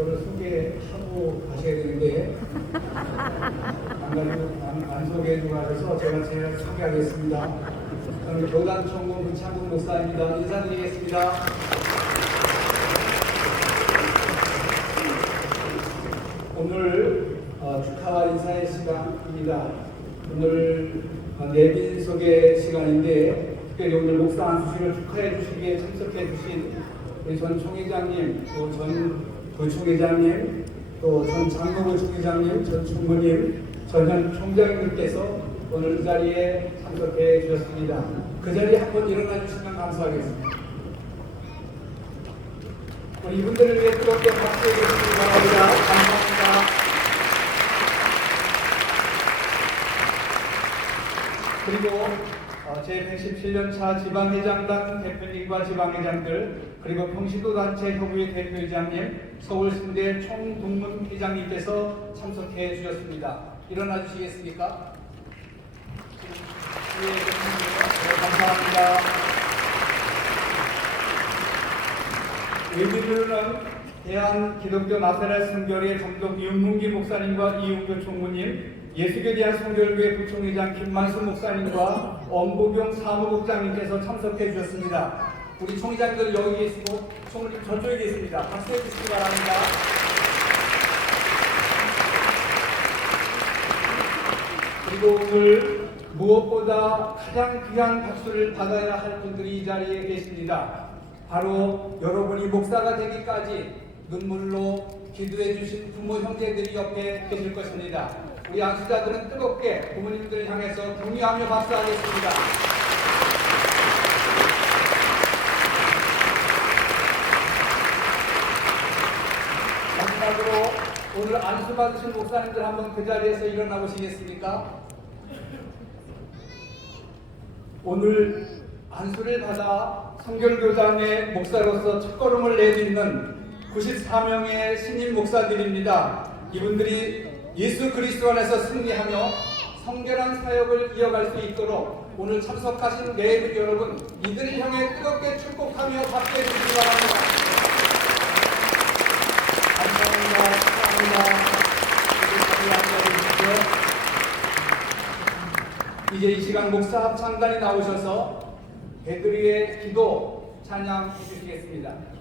저를 소개하고 가셔야 되는데 안, 안, 안 소개해주고 하셔서 제가 제가 소개하겠습니다. 저는 교단 총무 문창국 목사입니다. 인사드리겠습니다. 오늘 어, 축하와 인사의 시간입니다. 오늘 어, 내빈 소개 시간인데 특별히 오늘 목사 안수식을 축하해 주시기에 참석해 주신 우리 전 총회장님, 또 전 부총회장님, 또 전 장로부 총회장님, 전 총무님, 전현 총장님께서 오늘 이 자리에 참석해 주셨습니다. 그 자리에 한번 일어나 주시면 감사하겠습니다. 이분들을 위해 뜨겁게 박수해 주시기 바랍니다. 감사합니다. 그리고 어, 제117년차 지방회장단 대표님과 지방회장들 그리고 평시도단체 협의회 대표회장님 서울신대 총동문회장님께서 참석해 주셨습니다. 일어나 주시겠습니까? 예, 네, 감사합니다. 의미들은 대한 기독교 나사렛 성결의 감독 윤문기 목사님과 이용교 총무님, 예수교에 대한 성결교회 부총회장 김만수 목사님과 엄보경 사무국장님께서 참석해 주셨습니다. 우리 총회장들 여기 계시고 총무님 저쪽에 계십니다. 박수해 주시기 바랍니다. 그리고 오늘 무엇보다 가장 귀한 박수를 받아야 할 분들이 이 자리에 계십니다. 바로 여러분이 목사가 되기까지 눈물로 기도해 주신 부모 형제들이 옆에 계실 것입니다. 우리 안수자들은 뜨겁게 부모님들을 향해서 격려하며 박수하겠습니다. 마지막으로 오늘 안수 받으신 목사님들 한번 그 자리에서 일어나 보시겠습니까? 오늘 안수를 받아 성결교장의 목사로서 첫걸음을 내딛는 94명의 신임 목사들입니다. 이분들이 예수 그리스도 안에서 승리하며 성결한 사역을 이어갈 수 있도록 오늘 참석하신 내분 여러분 이들을 향해 뜨겁게 축복하며 박수해 주시기 바랍니다. 감사합니다. 축하합니다. 이제 이 시간 목사 합창단이 나오셔서 배드리의 기도 찬양 해 주시겠습니다.